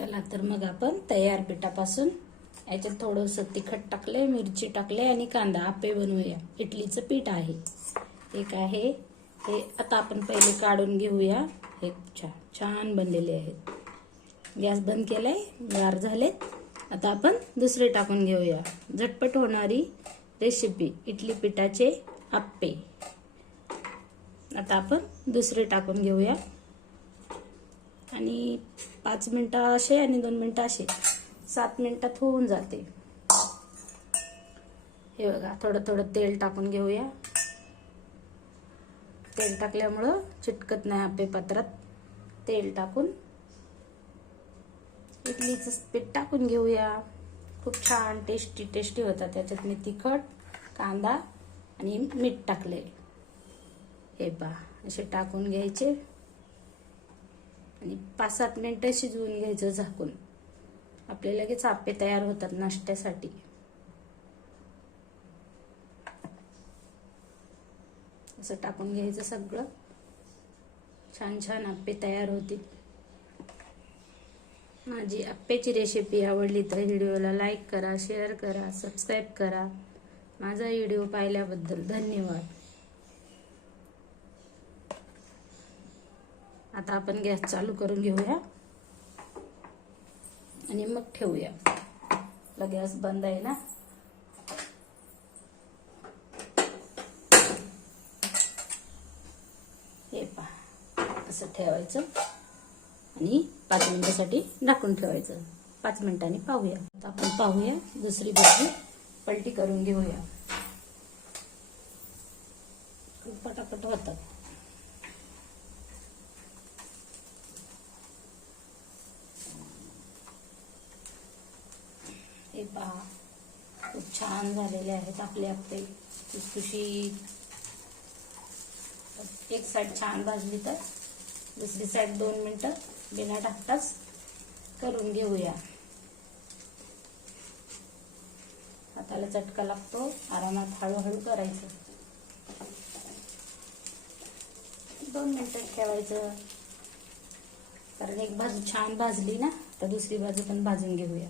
चला तर मग आपण तयार पिठापासून याच्यात थोडंसं तिखट टाकलंय मिरची टाकले आणि कांदा. आपे बनवूया. इडलीचं पीठ आहे. एक आहे. हे आता आपण पहिले काढून घेऊया. हे छान छान बनलेले आहेत. गॅस बंद केलाय. गार झालेत. आता आपण दुसरे टाकून घेऊया. झटपट होणारी रेसिपी. इडली पिठाचे आप्पे आता आपण दुसरे टाकून घेऊया. आणि पाच मिनटं असे आणि दोन मिनटं असे. सात मिनटात होऊन जाते. हे बघा थोडं थोडं तेल टाकून घेऊया. तेल टाकल्यामुळं चिटकत नाही आपे पात्रात. तेल टाकून इडलीचं पीठ टाकून घेऊया. खूप छान टेस्टी टेस्टी होतात त्याच्यात मी तिखट कांदा आणि मीठ टाकले हे पा असे टाकून घ्यायचे. आणि पाच सात मिनटं शिजवून घ्यायचं झाकून. आपले लगेच आप्पे तयार होतात नाश्त्यासाठी. असं टाकून घ्यायचं सगळं. छान छान आप्पे तयार होतील. माझी आप्प्याची रेसिपी आवडली तर व्हिडिओला लाईक करा शेअर करा सबस्क्राईब करा. माझा व्हिडिओ पाहिल्याबद्दल धन्यवाद. आता आपण गॅस चालू करून घेऊया. आणि मग ठेवूया. आपला गॅस बंद आहे ना? हे पहा. असं ठेवायचं. आणि पाच मिनिटासाठी झाकून ठेवायचं. पाच मिनिटांनी पाहूया. आता आपण पाहूया दुसरी भाजी पलटी करून घेऊया. पटापट होतात. हे पहा. खूप छान झालेले आहेत आपले आपले खुसखुशीत एक साईड छान भाजली तर दुसरी साईड दोन मिनटं बिना टाकताच करून घेऊया. हाताला चटका लागतो. आरामात हळूहळू करायचं. दोन मिनटं ठेवायचं. कारण एक बाजू छान भाजली ना तर दुसरी बाजू पण भाजून घेऊया.